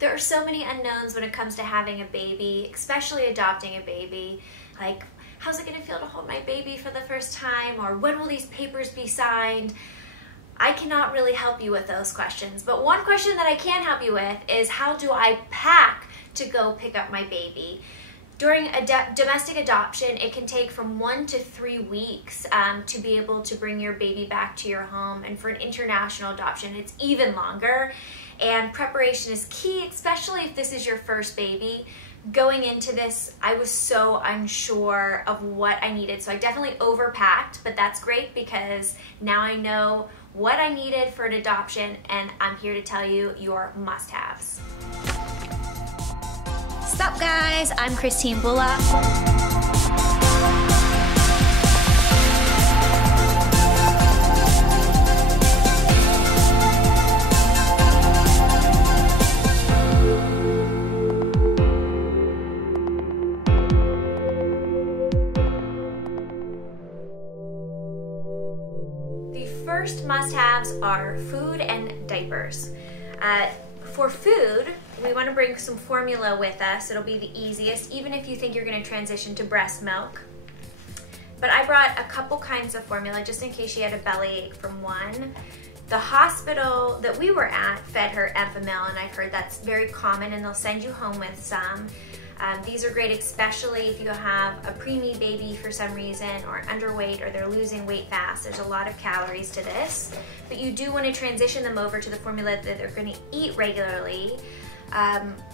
There are so many unknowns when it comes to having a baby, especially adopting a baby. Like, how's it gonna feel to hold my baby for the first time? Or when will these papers be signed? I cannot really help you with those questions, but one question that I can help you with is how do I pack to go pick up my baby? During a domestic adoption, it can take from 1 to 3 weeks to be able to bring your baby back to your home, and for an international adoption, it's even longer. And preparation is key, especially if this is your first baby. Going into this, I was so unsure of what I needed, so I definitely overpacked, but that's great because now I know what I needed for an adoption, and I'm here to tell you your must-haves. Sup guys, I'm Christine Bullock. First must-haves are food and diapers. For food, we want to bring some formula with us. It'll be the easiest, even if you think you're going to transition to breast milk. But I brought a couple kinds of formula just in case she had a bellyache from one. The hospital that we were at fed her Enfamil, and I've heard that's very common, and they'll send you home with some. These are great especially if you have a preemie baby for some reason, or underweight, or they're losing weight fast. There's a lot of calories to this, but you do want to transition them over to the formula that they're going to eat regularly.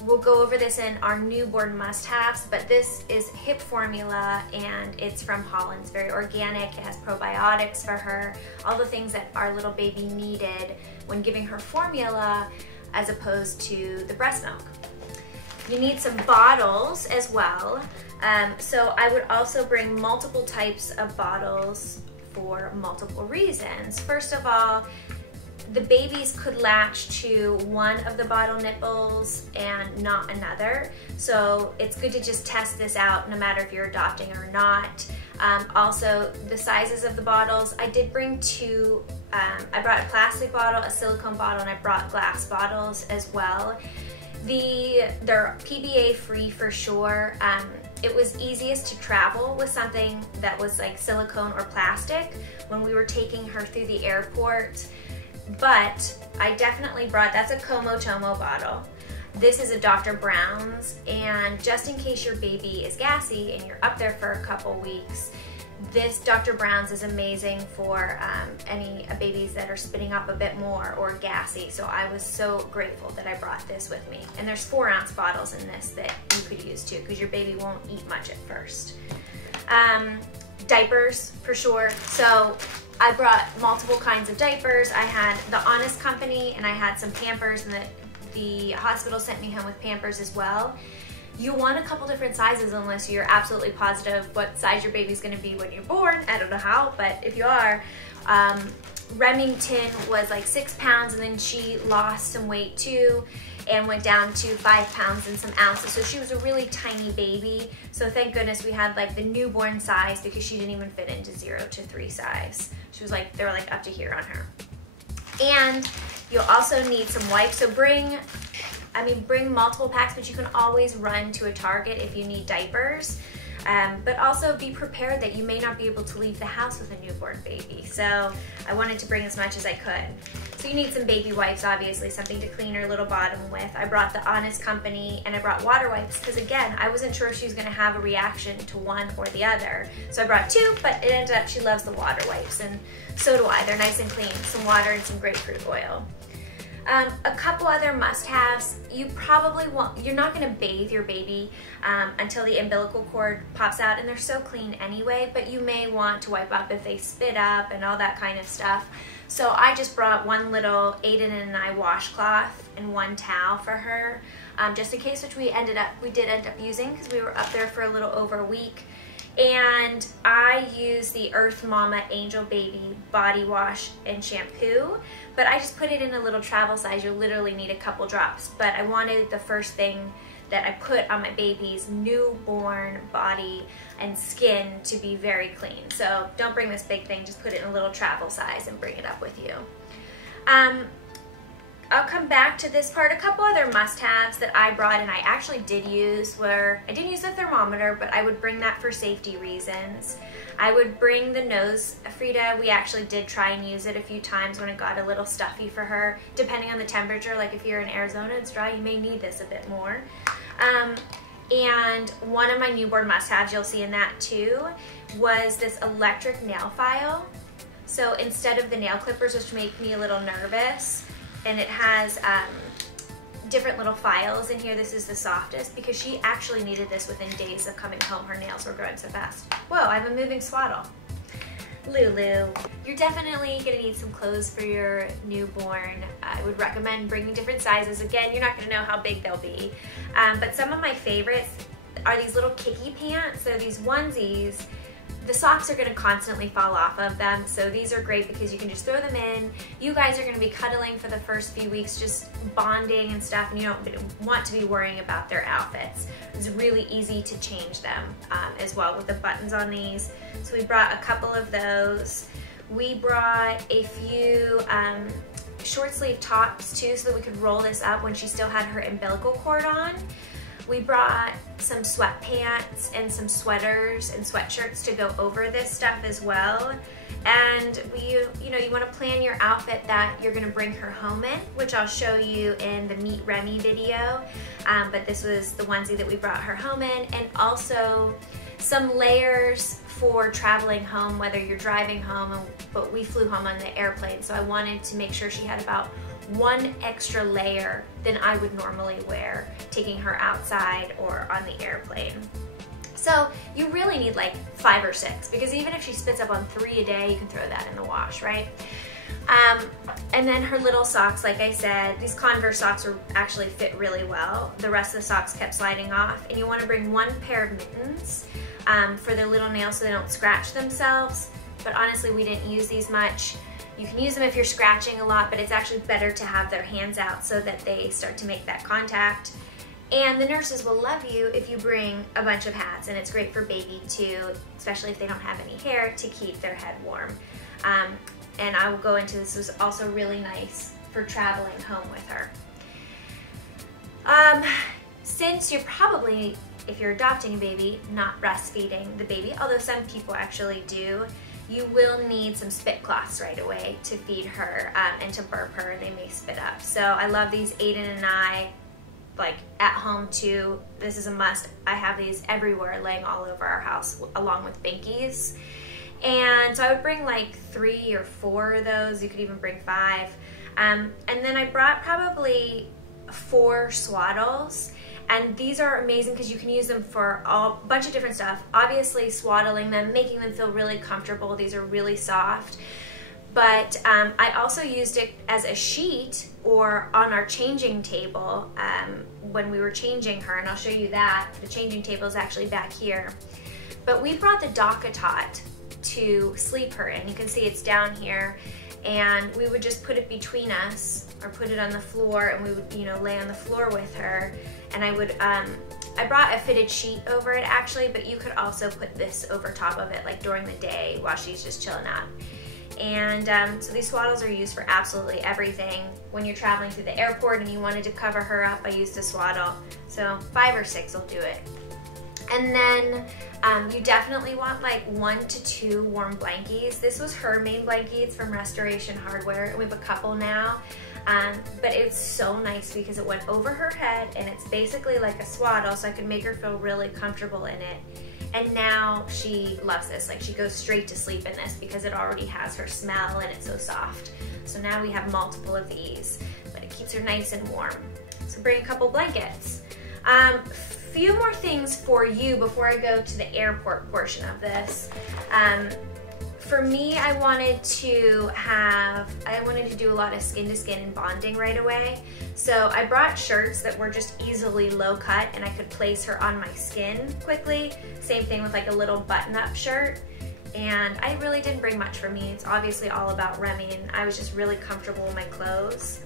We'll go over this in our newborn must-haves, but this is HIP formula, and it's from Holland. It's very organic. It has probiotics for her, all the things that our little baby needed when giving her formula as opposed to the breast milk. You need some bottles as well. So I would also bring multiple types of bottles for multiple reasons. First of all, the babies could latch to one of the bottle nipples and not another. So it's good to just test this out no matter if you're adopting or not. Also, the sizes of the bottles, I did bring two. I brought a plastic bottle, a silicone bottle, and I brought glass bottles as well. They're PBA free for sure. It was easiest to travel with something that was like silicone or plastic when we were taking her through the airport. But I definitely brought, that's a Como Tomo bottle. This is a Dr. Brown's, and just in case your baby is gassy and you're up there for a couple weeks, this Dr. Brown's is amazing for any babies that are spitting up a bit more or gassy. So I was so grateful that I brought this with me. And there's 4-ounce bottles in this that you could use too, because your baby won't eat much at first. Diapers for sure. So I brought multiple kinds of diapers. I had the Honest Company, and I had some Pampers, and the hospital sent me home with Pampers as well. You want a couple different sizes unless you're absolutely positive what size your baby's gonna be when you're born. I don't know how, but if you are, Remington was like 6 pounds, and then she lost some weight too and went down to 5 pounds and some ounces. So she was a really tiny baby. So thank goodness we had like the newborn size, because she didn't even fit into 0 to 3 size. She was like, they were like up to here on her. And you'll also need some wipes. So bring multiple packs, but you can always run to a Target if you need diapers. But also be prepared that you may not be able to leave the house with a newborn baby. So I wanted to bring as much as I could. So you need some baby wipes, obviously, something to clean her little bottom with. I brought the Honest Company, and I brought water wipes because, again, I wasn't sure if she was going to have a reaction to one or the other. So I brought 2, but it ended up she loves the water wipes, and so do I. They're nice and clean. Some water and some grapefruit oil. A couple other must-haves. You probably won't, you're not going to bathe your baby until the umbilical cord pops out, and they're so clean anyway, but you may want to wipe up if they spit up and all that kind of stuff. So I just brought one little Aiden and I washcloth and one towel for her, just in case, which we did end up using because we were up there for a little over a week. And I use the Earth Mama Angel Baby body wash and shampoo, but I just put it in a little travel size. You literally need a couple drops, but I wanted the first thing that I put on my baby's newborn body and skin to be very clean. So don't bring this big thing, just put it in a little travel size and bring it up with you. I'll come back to this part. A couple other must-haves that I brought and I actually did use were, I didn't use the thermometer, but I would bring that for safety reasons. I would bring the nose Frida. We actually did try and use it a few times when it got a little stuffy for her, depending on the temperature. Like if you're in Arizona, it's dry, you may need this a bit more. And one of my newborn must-haves, you'll see in that too, was this electric nail file. So instead of the nail clippers, which make me a little nervous, and it has different little files in here. This is the softest because she actually needed this within days of coming home. Her nails were growing so fast. Whoa, I have a moving swaddle. Lulu, you're definitely gonna need some clothes for your newborn. I would recommend bringing different sizes. Again, you're not gonna know how big they'll be. But some of my favorites are these little kicky pants. So these onesies, the socks are gonna constantly fall off of them. So these are great because you can just throw them in. You guys are gonna be cuddling for the first few weeks, just bonding and stuff, and you don't want to be worrying about their outfits. It's really easy to change them as well with the buttons on these. So we brought a couple of those. We brought a few short sleeve tops too, so that we could roll this up when she still had her umbilical cord on. We brought some sweatpants and some sweaters and sweatshirts to go over this stuff as well. And you know, you want to plan your outfit that you're going to bring her home in, which I'll show you in the Meet Remy video. But this was the onesie that we brought her home in, and also some layers for traveling home, whether you're driving home, but we flew home on the airplane, so I wanted to make sure she had about one extra layer than I would normally wear taking her outside or on the airplane. So you really need like 5 or 6, because even if she spits up on 3 a day, you can throw that in the wash, right? And then her little socks, like I said, these Converse socks actually fit really well. The rest of the socks kept sliding off, and you want to bring 1 pair of mittens for their little nails so they don't scratch themselves. But honestly, we didn't use these much. You can use them if you're scratching a lot, but it's actually better to have their hands out so that they start to make that contact. And the nurses will love you if you bring a bunch of hats, and it's great for baby too, especially if they don't have any hair, to keep their head warm. And I will go into this. This was also really nice for traveling home with her. Since you're probably, if you're adopting a baby, not breastfeeding the baby, although some people actually do, you will need some spit cloths right away to feed her and to burp her, and they may spit up. So I love these. Aiden and I, like at home too, this is a must. I have these everywhere, laying all over our house along with binkies. And so I would bring like 3 or 4 of those. You could even bring 5. And then I brought probably 4 Swaddles. And these are amazing because you can use them for a bunch of different stuff. Obviously swaddling them, making them feel really comfortable. These are really soft. But I also used it as a sheet or on our changing table when we were changing her, and I'll show you that. The changing table is actually back here. But we brought the DockATot to sleep her in. You can see it's down here, and we would just put it between us or put it on the floor, and we would, you know, lay on the floor with her. And I would, I brought a fitted sheet over it actually, but you could also put this over top of it, like during the day while she's just chilling out. And so these Swaddles are used for absolutely everything. When you're traveling through the airport and you wanted to cover her up, I used a Swaddle. So 5 or 6 will do it. And then you definitely want like 1 to 2 warm blankies. This was her main blankie. It's from Restoration Hardware, and we have a couple now. But it's so nice because it went over her head, and it's basically like a swaddle, so I could make her feel really comfortable in it. And now she loves this. Like, she goes straight to sleep in this because it already has her smell and it's so soft. So now we have multiple of these, but it keeps her nice and warm. So bring a couple blankets. Few more things for you before I go to the airport portion of this. For me, I wanted to do a lot of skin to skin and bonding right away. So I brought shirts that were just easily low cut and I could place her on my skin quickly. Same thing with like a little button up shirt. And I really didn't bring much for me. It's obviously all about Remy, and I was just really comfortable in my clothes.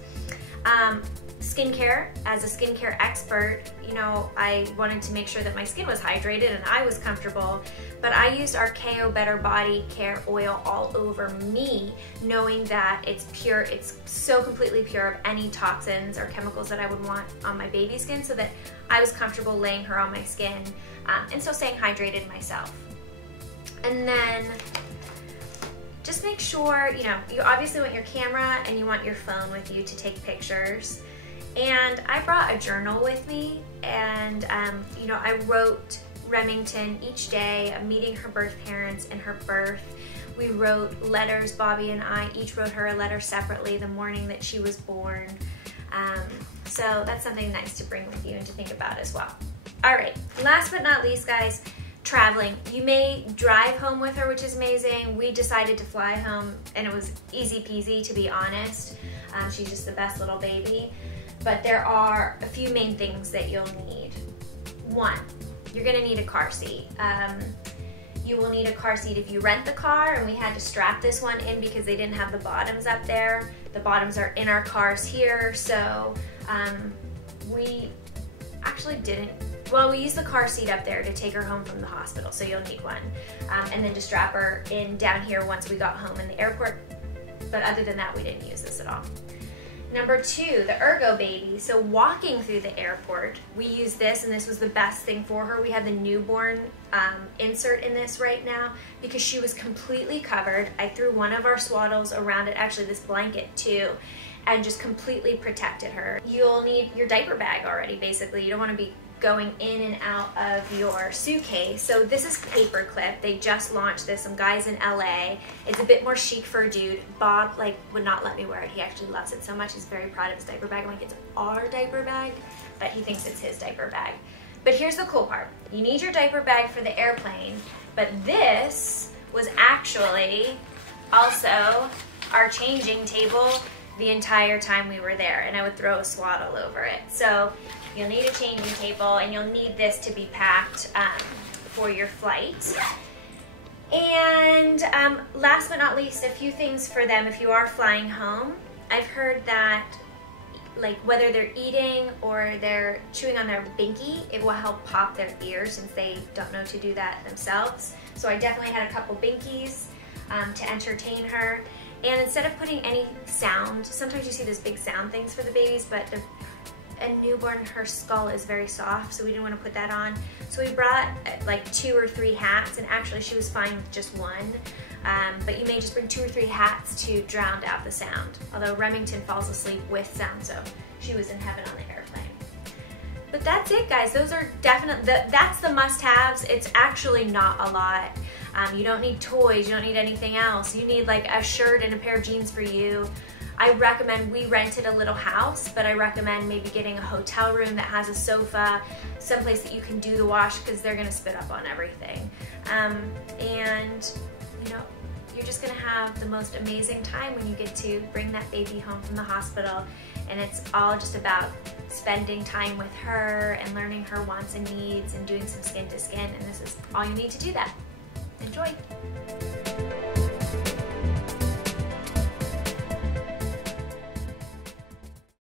skincare. As a skincare expert, you know, I wanted to make sure that my skin was hydrated and I was comfortable, but I used our KO Better Body Care Oil all over me, knowing that it's pure, it's so completely pure of any toxins or chemicals that I would want on my baby skin, so that I was comfortable laying her on my skin and still staying hydrated myself. And then just make sure, you know, you obviously want your camera and you want your phone with you to take pictures. And I brought a journal with me, and you know, I wrote Remington each day, meeting her birth parents and her birth. We wrote letters, Bobby and I each wrote her a letter separately the morning that she was born. So that's something nice to bring with you and to think about as well. All right, last but not least, guys, traveling. You may drive home with her, which is amazing. We decided to fly home, and it was easy peasy, to be honest. She's just the best little baby. But there are a few main things that you'll need. One, you're gonna need a car seat. You will need a car seat if you rent the car, and we had to strap this one in because they didn't have the bottoms up there. The bottoms are in our cars here, so we actually didn't. Well, we used the car seat up there to take her home from the hospital, so you'll need one. And then to strap her in down here once we got home in the airport. But other than that, we didn't use this at all. Number two, the Ergo Baby. So walking through the airport, we used this, and this was the best thing for her. We had the newborn insert in this right now because she was completely covered. I threw one of our Swaddles around it, actually this blanket too, and just completely protected her. You'll need your diaper bag already, basically. You don't want to be going in and out of your suitcase. So this is Paperclip. They just launched this, some guys in LA. It's a bit more chic for a dude. Bob would not let me wear it. He actually loves it so much. He's very proud of his diaper bag. I'm like, it's our diaper bag, but he thinks it's his diaper bag. But here's the cool part. You need your diaper bag for the airplane, but this was actually also our changing table the entire time we were there, and I would throw a Swaddle over it. So you'll need a changing table, and you'll need this to be packed for your flight. And last but not least, a few things for them if you are flying home. I've heard that whether they're eating or they're chewing on their binky, it will help pop their ears since they don't know to do that themselves. So I definitely had a couple binkies to entertain her. And instead of putting any sound, sometimes you see those big sound things for the babies, but a newborn, her skull is very soft, so we didn't want to put that on. So we brought like 2 or 3 hats, and actually she was fine with just one. But you may just bring 2 or 3 hats to drown out the sound. Although Remington falls asleep with sound, so she was in heaven on the airplane. But that's it, guys. Those are definitely, that's the must-haves. It's actually not a lot. You don't need toys, you don't need anything else. You need like a shirt and a pair of jeans for you. I recommend, we rented a little house, but I recommend maybe getting a hotel room that has a sofa, someplace that you can do the wash, because they're gonna spit up on everything. And you know, you're just gonna have the most amazing time when you get to bring that baby home from the hospital, and it's all just about spending time with her and learning her wants and needs and doing some skin to skin, and this is all you need to do that. Enjoy.